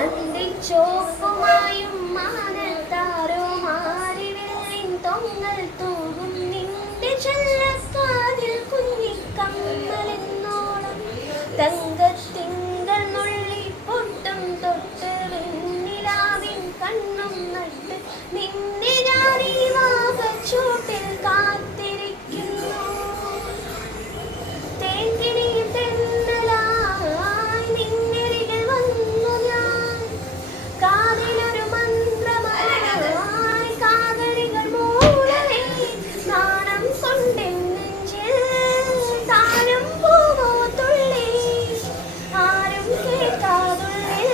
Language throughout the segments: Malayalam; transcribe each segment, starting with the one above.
അതിന്റെ ചോപ്പുമായും മാനത്താരോ മാറി വെള്ളിൻ തൊങ്ങൽ തൂകും നിന്റെ ചെല്ലക്കാതിൽ കുഞ്ഞിക്കമ്മലെന്നോളം തങ്കത്തിങ്കൾ നുള്ളി പൊട്ടും തൊട്ട് വെണ്ണിലാവിൻ കണ്ണും നട്ട് നിന്നെ ഞാനീ വാകച്ചൂട്ടിൽ കാത്തിരിക്കുന്നു. തേൻകിണി തെന്നലായി നിന്നരികിൽ വന്നു ഞാൻ കാതിലൊരു മന്ത്രമായി കാതടികൾ മൂളവേ നാണം കൊണ്ടെൻ നെഞ്ചിൽ താരം പൂവോ തുള്ളി ആരും കേൾക്കാതുള്ളിൽ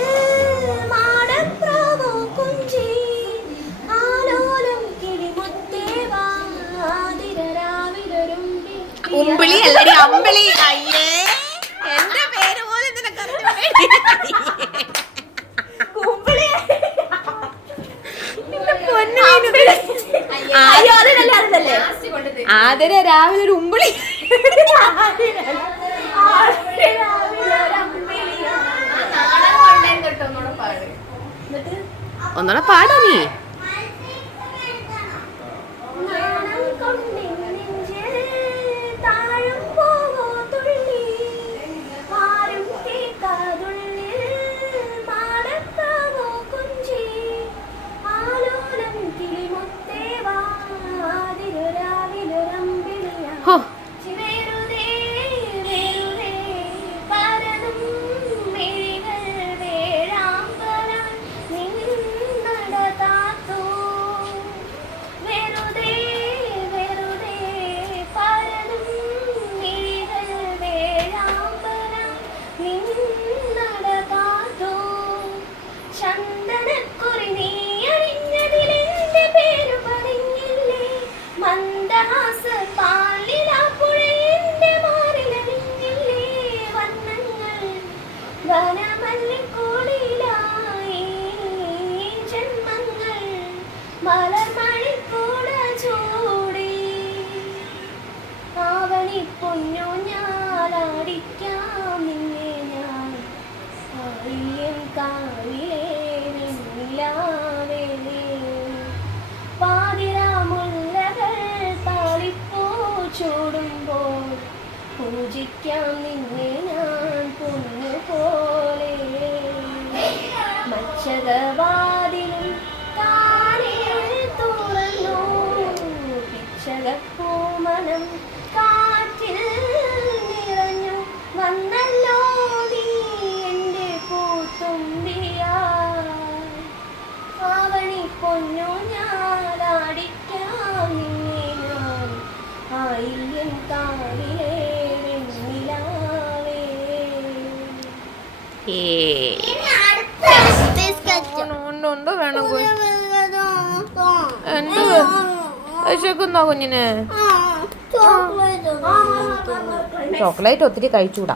മാടപ്രാവോ കുഞ്ചി ആലോലം കിളിമുത്തേവാ ആതിരരാവിലൊരുമ്പി ഉമ്പിളി അല്ലടി അമ്പിളി. അയ്യേ എന്റെ പേര് പോലും ആദര രാവിലെ ഒരു ഉമ്പിളി. ഒന്നോടെ പാടാ നീ. ഹോ ചന്ദനക്കുറി നീ അണിഞ്ഞതിലെന്റെ പേരു പറഞ്ഞില്ലേ മന്ദഹാസ പാലിലാപ്പുഴയെന്റെ മാറിലണിഞ്ഞില്ലേ വർണ്ണങ്ങൾ വനമല്ലിക്കൂടിലായി ജന്മങ്ങൾ മലർമണിക്കൂട ചൂടി ആവണി പൊന്നു ഞാലാടിക്കാം നിന്നെ ഞാൻ ആയിരം കാവിലേ വെണ്ണിലാവേ പാതിരാമുല്ലകൾ താളിപ്പൂ ചൂടുമ്പോൾ പൂജിക്കാം നിന്നെ ഞാൻ പൊന്നുപോലെ മച്ചകവാതിലും താനേ തുറന്നു പിച്ചകപ്പൂമണം കാറ്റിൽ നിറഞ്ഞു വന്നല്ലോ നീ എൻ്റെ പൂത്തുമ്പിയാ ആവണി പൊന്നു ഞാലാടിക്കാം നിന്നെ ഞാൻ ആയില്യം കാവിലേ വെണ്ണിലാവേ. ഉണ്ട് വേണം എന്ത് വിശക്കുന്നോ കുഞ്ഞിന്? ചോക്ലേറ്റ് ഒത്തിരി കഴിച്ചുകൂടാ.